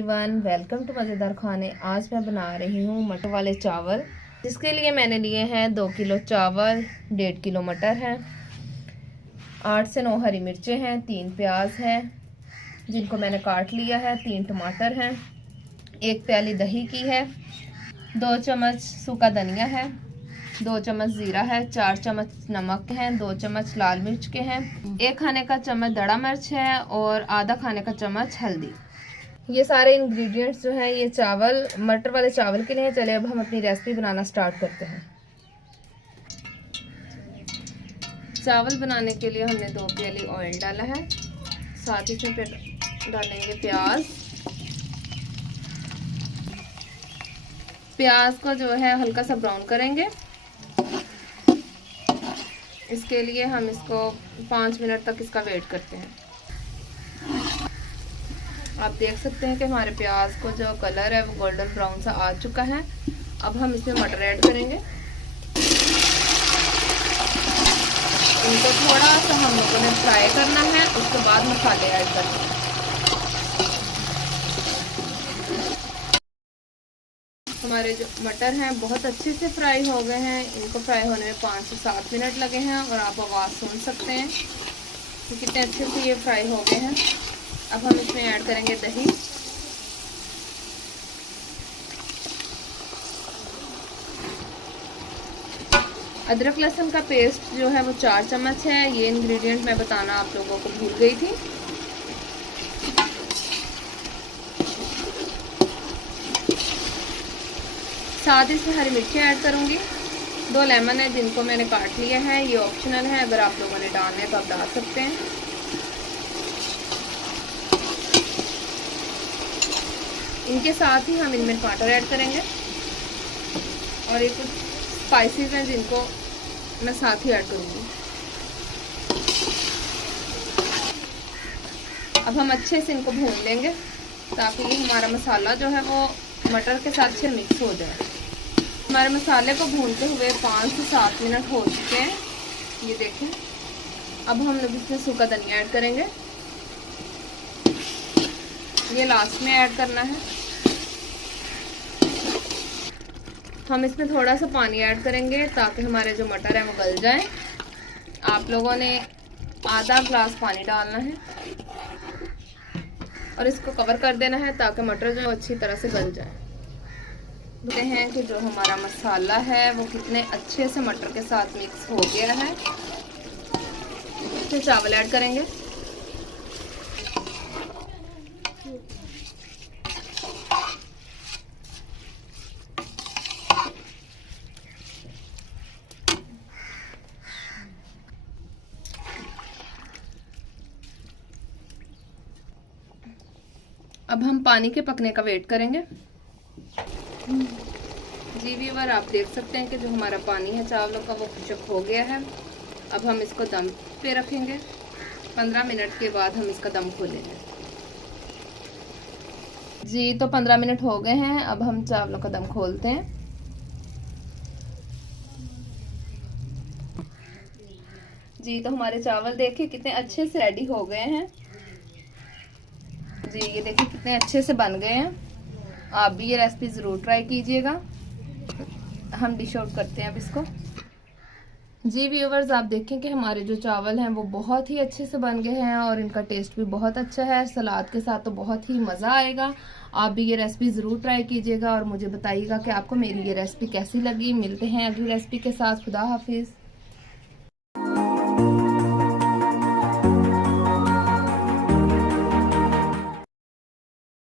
Everyone, welcome to मज़ेदार खाने। आज मैं बना रही हूँ मटर वाले चावल, जिसके लिए मैंने लिए हैं 2 किलो चावल, 1.5 किलो मटर हैं, 8 से 9 हरी मिर्चें हैं, 3 प्याज हैं जिनको मैंने काट लिया है, 3 टमाटर हैं, 1 प्याली दही की है, 2 चम्मच सूखा धनिया है, 2 चम्मच ज़ीरा है, 4 चम्मच नमक है, 2 चम्मच लाल मिर्च के हैं, 1 खाने का चम्मच दड़ा मिर्च है और आधा खाने का चम्मच हल्दी। ये सारे इंग्रेडिएंट्स जो हैं ये चावल मटर वाले चावल के लिए। चले अब हम अपनी रेसिपी बनाना स्टार्ट करते हैं। चावल बनाने के लिए हमने 2 प्याली ऑयल डाला है, साथ ही इसमें डालेंगे प्याज। प्याज को जो है हल्का सा ब्राउन करेंगे। इसके लिए हम इसको 5 मिनट तक इसका वेट करते हैं। आप देख सकते हैं कि हमारे प्याज को जो कलर है वो गोल्डन ब्राउन सा आ चुका है। अब हम इसमें मटर ऐड करेंगे। इनको थोड़ा सा हम लोगों ने फ्राई करना है, उसके बाद मसाले ऐड करने हैं। हमारे जो मटर हैं बहुत अच्छे से फ्राई हो गए हैं। इनको फ्राई होने में 5 से 7 मिनट लगे हैं और आप आवाज़ सुन सकते हैं कि कितने अच्छे से ये फ्राई हो गए हैं। अब हम इसमें ऐड करेंगे दही। अदरक लहसुन का पेस्ट जो है वो 4 चम्मच है। ये इंग्रेडिएंट मैं बताना आप लोगों को भूल गई थी। साथ ही इसमें हरी मिर्ची ऐड करूंगी। 2 लेमन है जिनको मैंने काट लिया है। ये ऑप्शनल है, अगर आप लोगों ने डालना है तो आप डाल सकते हैं। इनके साथ ही हम इनमें टमाटर ऐड करेंगे और ये कुछ स्पाइसेस हैं जिनको मैं साथ ही ऐड करूँगी। अब हम अच्छे से इनको भून लेंगे ताकि ये हमारा मसाला जो है वो मटर के साथ अच्छे मिक्स हो जाए। हमारे मसाले को भूनते हुए 5 से 7 मिनट हो चुके हैं, ये देखें। अब हम लोग इसमें सूखा धनिया ऐड करेंगे। ये लास्ट में ऐड करना है। हम इसमें थोड़ा सा पानी ऐड करेंगे ताकि हमारे जो मटर है वो गल जाए। आप लोगों ने आधा ग्लास पानी डालना है और इसको कवर कर देना है ताकि मटर जो अच्छी तरह से गल जाए। देखते हैं कि जो हमारा मसाला है वो कितने अच्छे से मटर के साथ मिक्स हो गया है। फिर चावल ऐड करेंगे। अब हम पानी के पकने का वेट करेंगे। जी व्यूअर, आप देख सकते हैं कि जो हमारा पानी है चावलों का वो खुश्क हो गया है। अब हम इसको दम पे रखेंगे। 15 मिनट के बाद हम इसका दम खोलेंगे। जी तो 15 मिनट हो गए हैं। अब हम चावलों का दम खोलते हैं। जी तो हमारे चावल देखिए कितने अच्छे से रेडी हो गए हैं। जी ये देखिए कितने अच्छे से बन गए हैं। आप भी ये रेसिपी ज़रूर ट्राई कीजिएगा। हम डिश आउट करते हैं अब इसको। जी व्यूअर्स, आप देखें कि हमारे जो चावल हैं वो बहुत ही अच्छे से बन गए हैं और इनका टेस्ट भी बहुत अच्छा है। सलाद के साथ तो बहुत ही मज़ा आएगा। आप भी ये रेसिपी ज़रूर ट्राई कीजिएगा और मुझे बताइएगा कि आपको मेरी ये रेसिपी कैसी लगी। मिलते हैं अगली रेसिपी के साथ। खुदा हाफिज़।